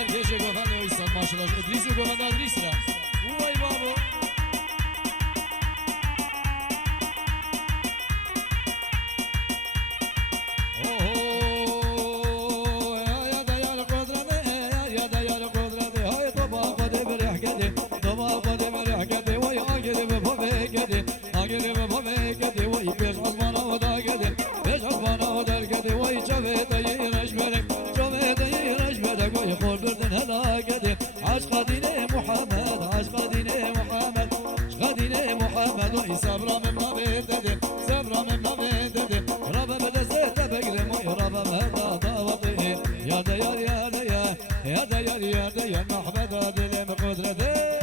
سرکش گفتن ایستاد ماشاءالله ادریس گفتن ادریس را وای بابا عشق دين محمد عشق دين محمد عشق دين محمد وي صبر من بيدد صبر من بيدد رب بدست بقلم وي رب هذا ضوطي يا ديار يا ديار يا ديار يا ديار محمد دل قدرته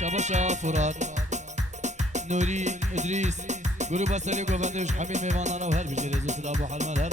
شباشا فرات نوری ادریس گروه سری گفتندش حمید میوانانا و هر بجی رزوس ابو حلمان هر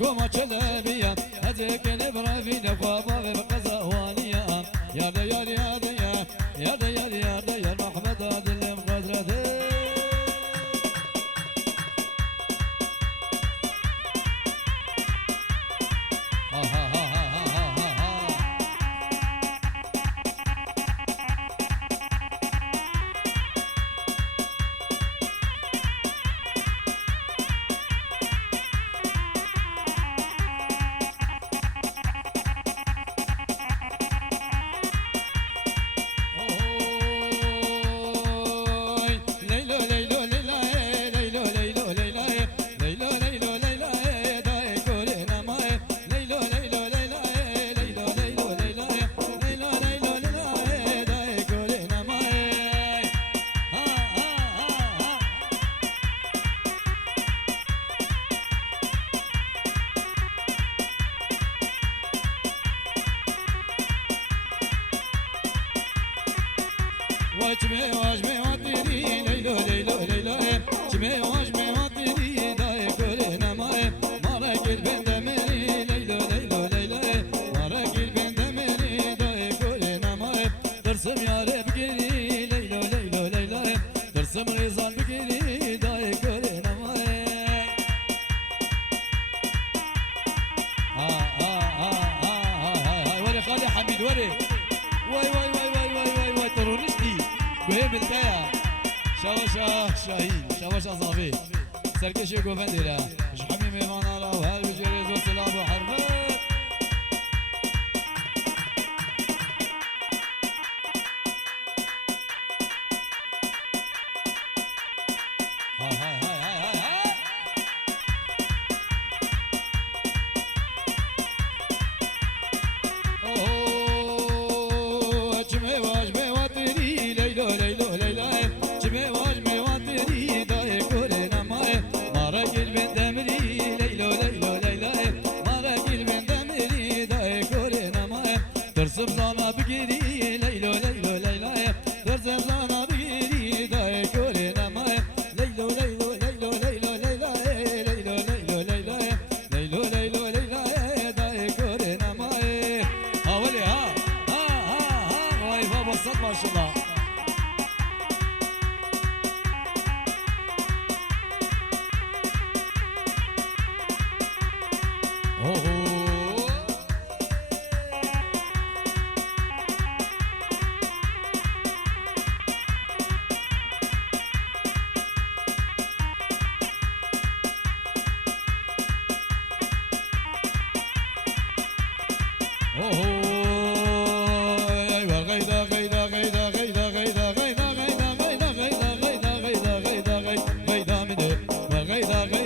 كوما تشلبيا هذيك نبرة في نفاضة بقزوانية يا ديار يا ديار يا ديار يا ديار محمد عادل مقدرته واجمي واجمي وطيري ليلو ليلو ليلو جمي واجمي وطيري داي كلنا ماي مارك البن دمري ليلو ليلو ليلو مارك البن دمري داي كلنا ماي ترسم يا رب قلي ليلو ليلو ليلو ترسم ريزان بقلي داي كلنا ماي وري خالي حميد وري واي واي واي واي واي واي تروريستي گوه بلتایا شواشا شاهین شواشا صافی سرکشی گوفندی را جحمی میمانا را و هر بجری زو سلام و حرمت های های های های های اوه جمعه واجمه وطری لیلو لیلو لیلو جمعه واجمه وطری دای کره نمای مارا گل بن دمری لیلو لیلو لیلو مارا گل بن دمری دای کره نمای ترسم زانا بگیری لیلو لیلو لیلو ترسم زانا بگیری دای کره نمای لیلو لیلو لیلو لیلو لیلو لیلو لیلو لیلو لیلو لیلو لیلو دای کره نمای اولي ها وای بابا صد ما شاء الله غيدا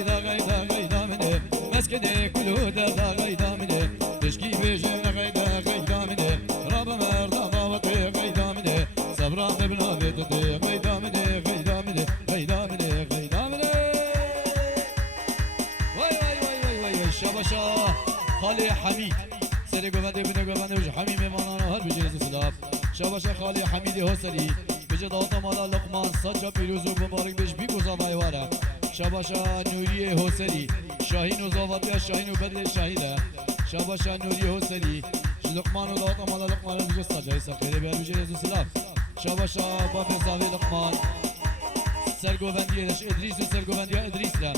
خالي حميد سري قوانده بده قوانده وش حميد ممانانو هر بجرز سلاف شاباش خالي حميد هوسري بجد آتمالا لقمان سجا پیروز و مبارک بش بی گزاوای واره شاباشا نوری هوسری شاهین و زاواتیا شاهین و بدل شاهیده شاباشا نوری هوسری لقمان و آتمالا لقمان بجد سجای سخیره بیار بجرز سلاف شاباشا باب زاوی لقمان سرگووندی دش ادریس و سرگووندی ادریس را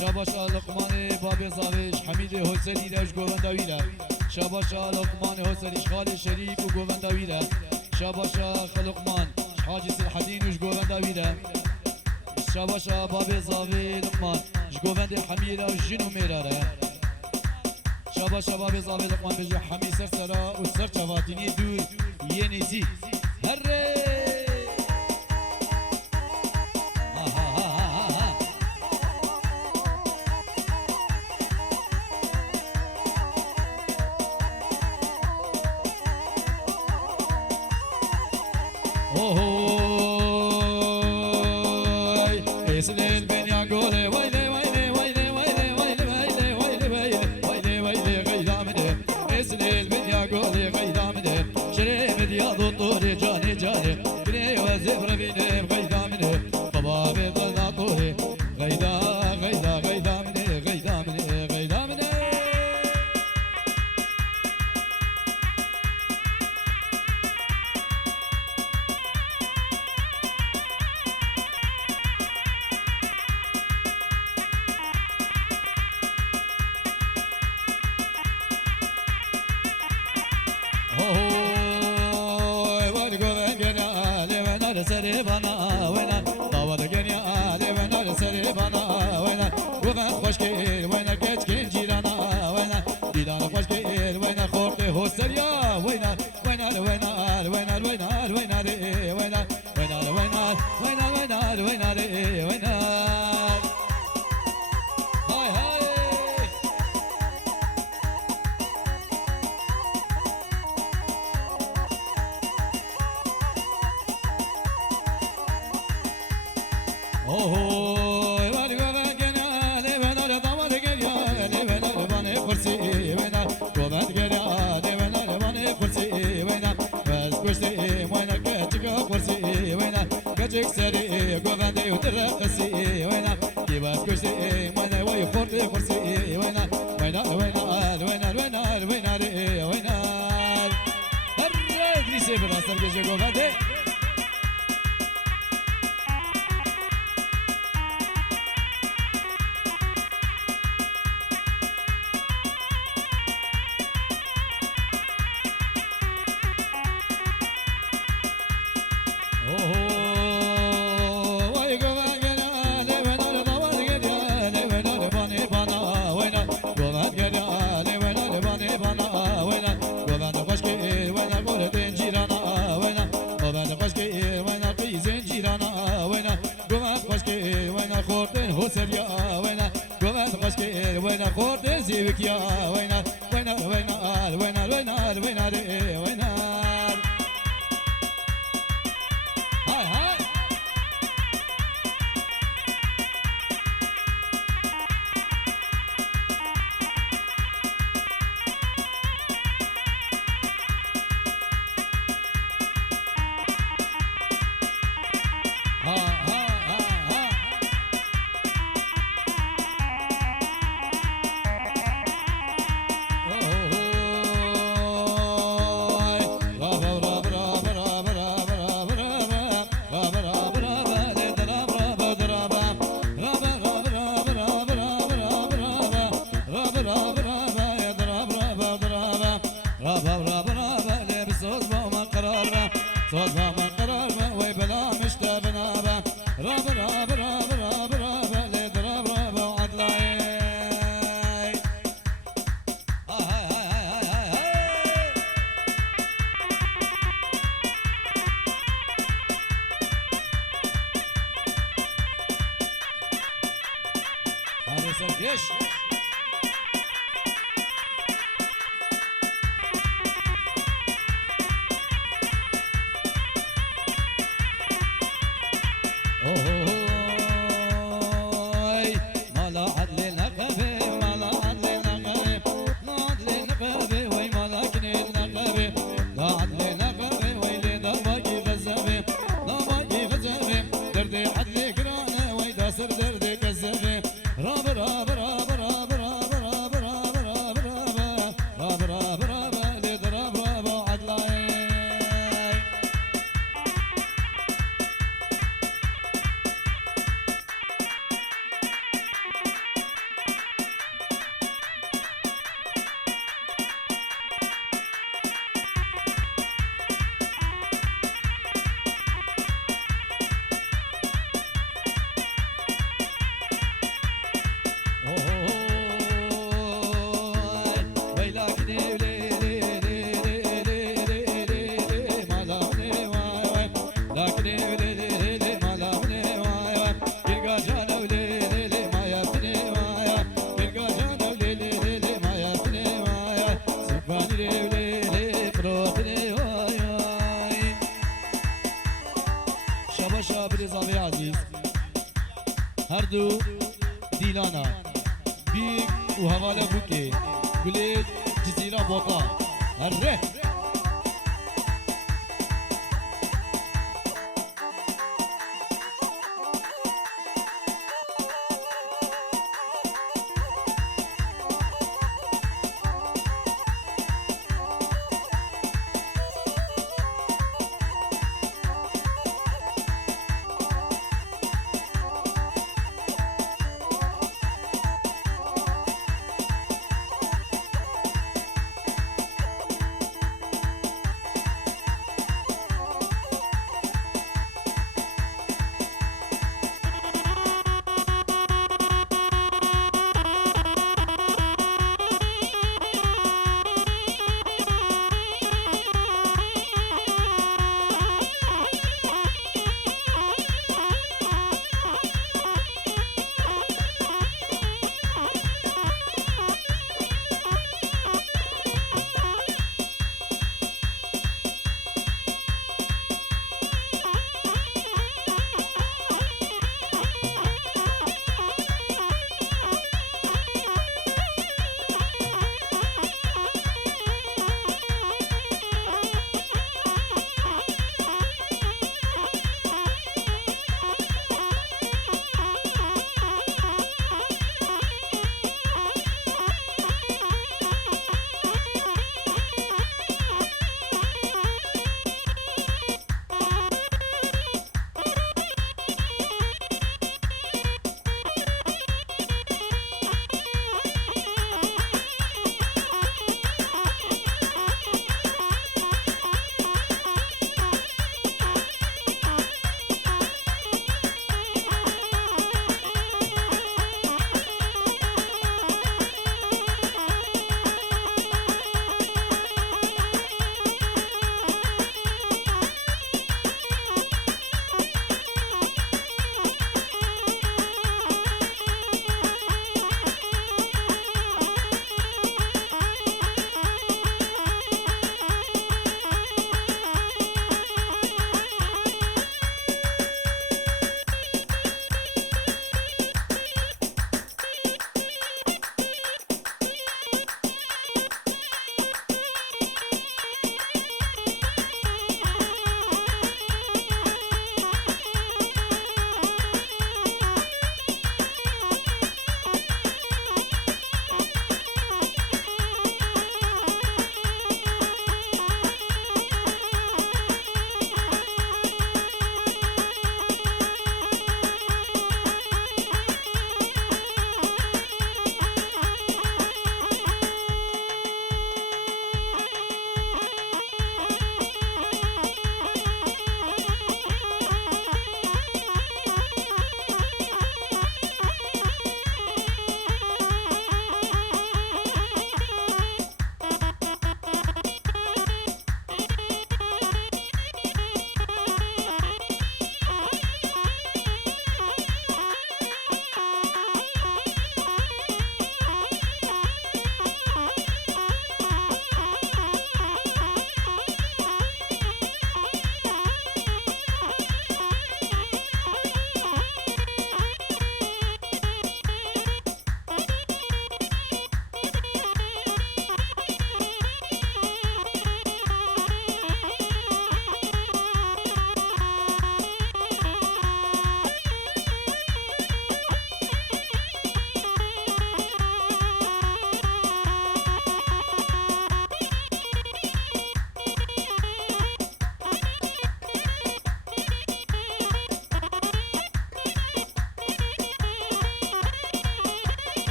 شاباشا لقمان باب زاویش حمید حسینی دش گوونداوی را شاباشا لقمان حسینی خال شریف و گوونداوی را شاباشا لقمان حاجی سلحدین وش گوونداوی را شاباشا باب زاوی لقمان گووند حمید و جنو میرا را شاباشا باب زاوی لقمان بجه حمید سرسرا و سرچواتینی دو یعنی زی هره اسليل بن يعقوب ويلي ويلي ويلي ويلي ويلي ويلي ويلي ويلي ويلي غيدامده اسليل بن يعقوب غيدامده شريف دياض الطوري جاني جاني بني وزبر بني غيدامده طباب ضل طوري غيدا غيدا غيدامده غيدامده غيدامده سري بنا وينا طاوت جنيا لوينا سري بنا وينا وغا خوشكير وينا كتكين جيرانا وينا ديدان خوشكير وينا خورتي هو سريا وينا وينا وينا وينا وينا وينا وينا وينا وينا وينا وينا وينا وينا هاي هاي سري قوفاندي وترقصي وينا كيباس كرسي وينا ويخورتي كرسي وينا وينا وينا وينا وينا وينا وينا هرد ليسي براسل بيجي قوفاندي سريا وينا قوات خشكي وينا خورت زيوك يا وينا وينا وينا وينا وينا وينا وينا هاي هاي درد عدل كرانه ويدا سر درد كسفه راب راب راب راب راب راب راب راب راب راب راب لضرب راب عدلاي هر دو دیلانا بیگ و حواله بوکه گلید جزیره باقا هر ره